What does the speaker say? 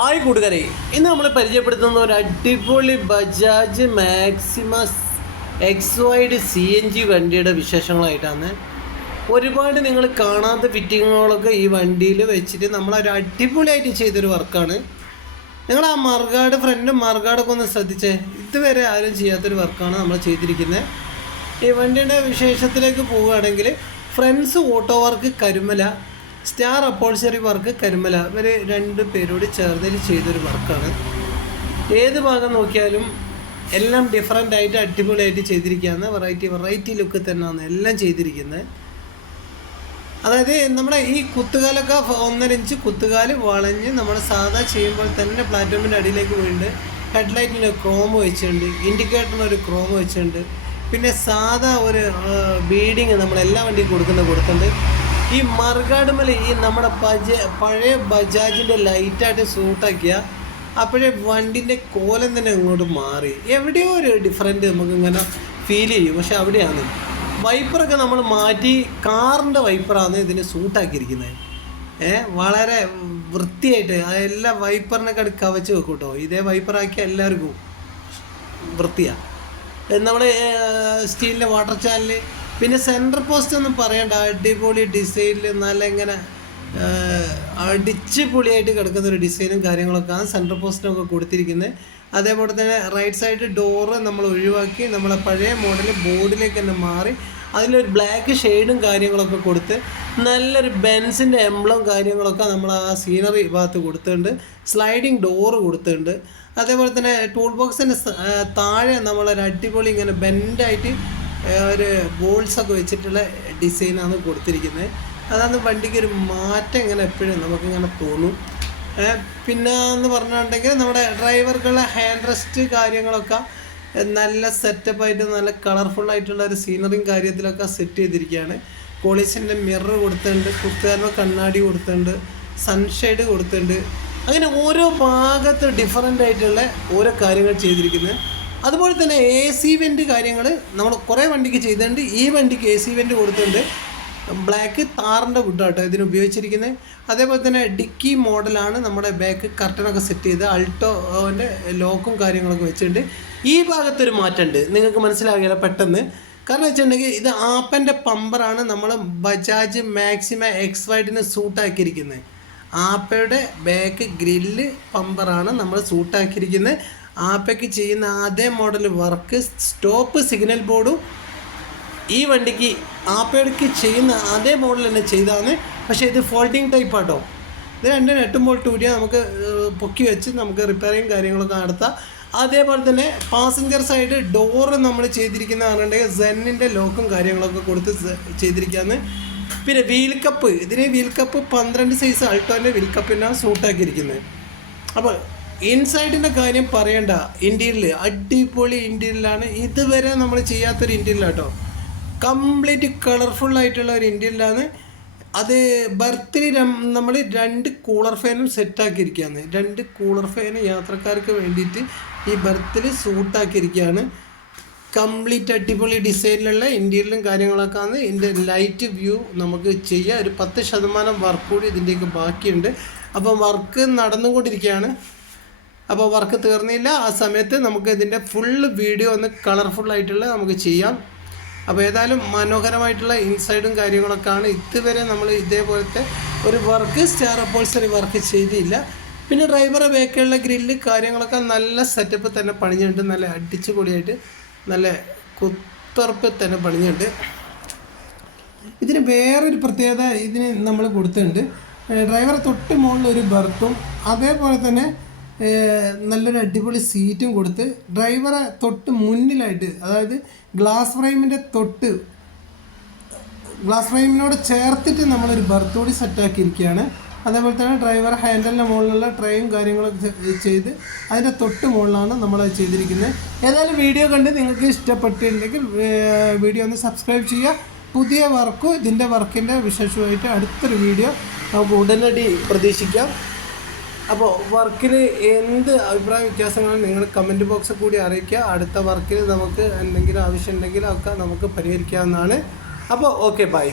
Hi കൂട്ടുകാരെ ഇന്ന് നമ്മൾ പരിചയപ്പെടുത്തുന്ന ഒരു അടിപൊളി Bajaj Maxima X wide C N G വണ്ടിയുടെ വിശേഷങ്ങളായിട്ടാണ്. ഒരുപാട് നിങ്ങൾ കാണാത്ത ഫിറ്റിങ്ങുകളൊക്കെ ഈ വണ്ടിയിൽ വെച്ചിട്ട് നമ്മൾ ഒരു അടിപൊളിയായിട്ട് ചെയ്തൊരു വർക്കാണ്. നിങ്ങൾ ആ മർഗാട് ഫ്രണ്ട് മർഗാടൊക്കെ ഒന്ന് ശ്രദ്ധിച്ചേ ഇതുവരെ ആരും ചെയ്യാത്തൊരു വർക്കാണ് നമ്മൾ ചെയ്തിരിക്കുന്നത്. ഈ വണ്ടിയുടെ വിശേഷത്തിലേക്ക് പോവുകയാണെങ്കിൽ friends auto work Karumala star upholstery work Karimala. ഇവർ രണ്ട് പേരോട് ചേർന്നിൽ ചെയ്തൊരു വർക്കാണ്. ഏത് ഭാഗം നോക്കിയാലും എല്ലാം ഡിഫറെന്റ് ആയിട്ട് അടിപൊളിയായിട്ട് ചെയ്തിരിക്കുകയാണ് വെറൈറ്റി വെറൈറ്റി ലുക്ക് തന്നെയാണ് എല്ലാം ചെയ്തിരിക്കുന്നത്. അതായത് നമ്മുടെ ഈ കുത്തുകാലൊക്കെ ഒന്നര ഇഞ്ച് കുത്തുകാൽ വളഞ്ഞ് നമ്മൾ സാധാ ചെയ്യുമ്പോൾ തന്നെ പ്ലാറ്റ്ഫോമിന്റെ അടിയിലേക്ക് വീണ്ട്. ഹെഡ്ലൈറ്റിന് ക്രോം വെച്ചിട്ടുണ്ട്. ഇൻഡിക്കേറ്ററിന് ഒരു ക്രോം വെച്ചിട്ടുണ്ട്. പിന്നെ സാധാ ഒരു ബീഡിങ് നമ്മൾ എല്ലാ വണ്ടിയും കൊടുക്കുന്ന കൊടുക്കുന്നുണ്ട് ഈ മറുകാട് മല ഈ നമ്മുടെ ബജ പഴയ ബജാജിന്റെ ലൈറ്റായിട്ട് സൂട്ടാക്കിയ അപ്പോഴേ വണ്ടിന്റെ കോലം തന്നെ അങ്ങോട്ട് മാറി. എവിടെയോ ഒരു ഡിഫറന്റ് നമുക്കിങ്ങനെ ഫീൽ ചെയ്യും. പക്ഷെ അവിടെയാണ്. വൈപ്പറൊക്കെ നമ്മൾ മാറ്റി കാറിന്റെ വൈപ്പറാണ് ഇതിന് സൂട്ടാക്കിയിരിക്കുന്നത് ഏ വളരെ വൃത്തിയായിട്ട് എല്ലാ വൈപ്പറിനൊക്കെ കവച്ച് വെക്കും കേട്ടോ ഇതേ വൈപ്പറാക്കിയ എല്ലാവർക്കും വൃത്തിയാണ് നമ്മൾ സ്റ്റീലിന്റെ വാട്ടർ ചാനൽ പിന്നെ സെന്റർ പോസ്റ്റ് ഒന്നും പറയണ്ട. അടിപൊളി ഡിസൈനിൽ നല്ല ഇങ്ങനെ അടിച്ചുപൊളിയായിട്ട് അടിച്ച് പൊളിയായിട്ട് കിടക്കുന്ന ഒരു ഡിസൈനും കാര്യങ്ങളൊക്കെ ആണ് സെന്റർ പോസ്റ്റിനൊക്കെ കൊടുത്തിരിക്കുന്നത് അതേപോലെ തന്നെ റൈറ്റ് സൈഡ് ഡോറ് നമ്മൾ ഒഴിവാക്കി നമ്മളെ പഴയ മോഡൽ ബോർഡിലേക്ക് തന്നെ മാറി അതിലൊരു ബ്ലാക്ക് ഷെയ്ഡും കാര്യങ്ങളൊക്കെ കൊടുത്ത് നല്ലൊരു ബെൻസിന്റെ എംബ്ലം കാര്യങ്ങളൊക്കെ നമ്മൾ ആ സീനറി ഭാഗത്ത് കൊടുത്തിട്ടുണ്ട്. സ്ലൈഡിങ് ഡോറ് കൊടുത്തിട്ടുണ്ട്. അതേപോലെ തന്നെ ടൂൾ ബോക്സിന്റെ താഴെ നമ്മളൊരു അടിപൊളി ഇങ്ങനെ ബെൻഡായിട്ട് ഒരു ബോൾസ് ഒക്കെ വെച്ചിട്ടുള്ള ഡിസൈനാണ് കൊടുത്തിരിക്കുന്നത്. അതാണ് വണ്ടിക്ക് ഒരു മാറ്റം ഇങ്ങനെ എപ്പോഴും നമുക്കിങ്ങനെ തോന്നും. പിന്നെ എന്ന് പറഞ്ഞിട്ടുണ്ടെങ്കിൽ നമ്മുടെ ഡ്രൈവർക്കുള്ള ഹാൻഡ് റെസ്റ്റ് കാര്യങ്ങളൊക്കെ നല്ല സെറ്റപ്പായിട്ട് നല്ല കളർഫുൾ ആയിട്ടുള്ള ഒരു സീനറിയും കാര്യത്തിലൊക്കെ സെറ്റ് ചെയ്തിരിക്കുകയാണ്. കോളീസിന്റെ മിറർ കൊടുത്തിട്ടുണ്ട് കുത്തുകാരുടെ കണ്ണാടി കൊടുത്തിട്ടുണ്ട് സൺഷെയ്ഡ് കൊടുത്തിട്ടുണ്ട്. അങ്ങനെ ഓരോ ഭാഗത്ത് ഡിഫറെന്റ് ആയിട്ടുള്ള ഓരോ കാര്യങ്ങൾ ചെയ്തിരിക്കുന്നത്. അതുപോലെ തന്നെ എ സി വെന്റ് കാര്യങ്ങൾ നമ്മൾ കുറേ വണ്ടിക്ക് ചെയ്തിട്ടുണ്ട്. ഈ വണ്ടിക്ക് എ സി വെന്റ് കൊടുത്തിട്ടുണ്ട്. ബ്ലാക്ക് താറിന്റെ വുഡാട്ടോ ഇതിന് ഉപയോഗിച്ചിരിക്കുന്നത്. അതേപോലെ തന്നെ ഡിക്കി മോഡലാണ് നമ്മുടെ ബാക്ക് കർട്ടനൊക്കെ സെറ്റ് ചെയ്ത് അൾട്ടോന്റെ ലോക്കും കാര്യങ്ങളൊക്കെ വെച്ചിട്ടുണ്ട്. ഈ ഭാഗത്തൊരു മാറ്റമുണ്ട്. നിങ്ങൾക്ക് മനസ്സിലാകില്ല പെട്ടെന്ന്. കാരണം വെച്ചിട്ടുണ്ടെങ്കിൽ ഇത് ആപ്പന്റെ പമ്പറാണ് നമ്മൾ ബജാജ് മാക്സിമ എക്സ് വൈഡിന് സൂട്ടാക്കിയിരിക്കുന്നത് ആപ്പയുടെ ബാക്ക് ഗ്രില്ല് പമ്പറാണ് നമ്മൾ സൂട്ടാക്കിയിരിക്കുന്നത് ആപ്പയ്ക്ക് ചെയ്യുന്ന അതേ മോഡൽ വർക്ക് സ്റ്റോപ്പ് സിഗ്നൽ ബോർഡും ഈ വണ്ടിക്ക് ആപ്പയ്ക്ക് ചെയ്യുന്ന അതേ മോഡൽ തന്നെ ചെയ്താണ് പക്ഷേ ഇത് ഫോൾഡിങ് ടൈപ്പ് ആട്ടോ. ഇത് രണ്ടും എട്ടും ബോൾട്ട് കൂടിയാൽ നമുക്ക് പൊക്കി വെച്ച് നമുക്ക് റിപ്പയറിങ് കാര്യങ്ങളൊക്കെ നടത്താം. അതേപോലെ തന്നെ പാസഞ്ചർ സൈഡ് ഡോറ് നമ്മൾ ചെയ്തിരിക്കുന്ന പറഞ്ഞിട്ടുണ്ടെങ്കിൽ സെന്നിന്റെ ലോക്കും കാര്യങ്ങളൊക്കെ കൊടുത്ത് ചെയ്തിരിക്കുകയാണ് പിന്നെ വീൽ കപ്പ് ഇതിന് വീൽ കപ്പ് പന്ത്രണ്ട് സൈസ് അൾട്ടോന്റെ വീൽ കപ്പിനാണ് സൂട്ടാക്കിയിരിക്കുന്നത് അപ്പോൾ ഇൻസൈഡിന്റെ കാര്യം പറയണ്ട ഇന്റീരിയൽ അടിപൊളി ഇന്റീരിയലാണ് ഇതുവരെ നമ്മൾ ചെയ്യാത്തൊരു ഇന്റീരിയലാട്ടോ കംപ്ലീറ്റ് കളർഫുൾ ആയിട്ടുള്ള ഒരു ഇന്റീരിയലാണ് അത് ബർത്തിൽ നമ്മൾ രണ്ട് കൂളർ ഫാനും സെറ്റാക്കിയിരിക്കുകയാണ് രണ്ട് കൂളർ ഫാൻ യാത്രക്കാർക്ക് വേണ്ടിയിട്ട് ഈ ബർത്തിൽ സൂട്ടാക്കിയിരിക്കുകയാണ് കംപ്ലീറ്റ് അടിപൊളി ഡിസൈനിലുള്ള ഇന്റീരിയലും കാര്യങ്ങളൊക്കെ ആണ് ഇതിന്റെ ലൈറ്റ് വ്യൂ നമുക്ക് ചെയ്യാം. ഒരു പത്ത് ശതമാനം വർക്ക് കൂടി ഇതിന്റെയൊക്കെ ബാക്കിയുണ്ട്. അപ്പോൾ വർക്ക് നടന്നുകൊണ്ടിരിക്കുകയാണ്. അപ്പോൾ വർക്ക് തീർന്നില്ല. ആ സമയത്ത് നമുക്ക് ഇതിന്റെ ഫുൾ വീഡിയോ ഒന്ന് കളർഫുള്ളായിട്ടുള്ള നമുക്ക് ചെയ്യാം. അപ്പോൾ ഏതായാലും മനോഹരമായിട്ടുള്ള ഇൻസൈഡും കാര്യങ്ങളൊക്കെ ആണ് ഇതുവരെ നമ്മൾ ഇതേപോലത്തെ ഒരു വർക്ക് സ്റ്റാർ അപ്പോൾസറി വർക്ക് ചെയ്തില്ല. പിന്നെ ഡ്രൈവറെ ബേക്കുള്ള ഗ്രില്ല് കാര്യങ്ങളൊക്കെ നല്ല സെറ്റപ്പ് തന്നെ പണിഞ്ഞിട്ടുണ്ട്. നല്ല അടിച്ചു പൊളിയായിട്ട് നല്ല കുത്തുറപ്പ് തന്നെ പണിഞ്ഞുണ്ട് ഇതിന് വേറൊരു പ്രത്യേകത ഇതിന് നമ്മൾ കൊടുത്തിട്ടുണ്ട്. ഡ്രൈവർ തൊട്ട് മുകളിൽ ഒരു ബർത്തും അതേപോലെ തന്നെ നല്ലൊരു അടിപൊളി സീറ്റും കൊടുത്ത് ഡ്രൈവറെ തൊട്ട് മുന്നിലായിട്ട് അതായത് ഗ്ലാസ് ഫ്രെയിമിന്റെ തൊട്ട് ഗ്ലാസ് ഫ്രെയിമിനോട് ചേർത്തിട്ട് നമ്മളൊരു ബർത്ത് കൂടി സെറ്റാക്കിയിരിക്കുകയാണ്. അതേപോലെ തന്നെ ഡ്രൈവർ ഹാൻഡലിന്റെ മുകളിലുള്ള ട്രെയും കാര്യങ്ങളൊക്കെ ചെയ്ത് അതിന്റെ തൊട്ട് മുകളിലാണ് നമ്മൾ ചെയ്തിരിക്കുന്നത്. ഏതായാലും വീഡിയോ കണ്ട് നിങ്ങൾക്ക് ഇഷ്ടപ്പെട്ടിട്ടുണ്ടെങ്കിൽ വീഡിയോ ഒന്ന് സബ്സ്ക്രൈബ് ചെയ്യുക. പുതിയ വർക്ക് ഇതിന്റെ വർക്കിന്റെ വിശേഷമായിട്ട് അടുത്തൊരു വീഡിയോ നമുക്ക് ഉടനടി പ്രതീക്ഷിക്കാം. അപ്പോൾ വർക്കിൽ എന്ത് അഭിപ്രായ വ്യത്യാസങ്ങളും നിങ്ങൾ കമന്റ് ബോക്സിൽ കൂടി അറിയിക്കുക. അടുത്ത വർക്കിൽ നമുക്ക് എന്തെങ്കിലും ആവശ്യമുണ്ടെങ്കിൽ ഒക്കെ നമുക്ക് പരിഹരിക്കാവുന്നതാണ്. അപ്പോൾ ഓക്കെ ബൈ.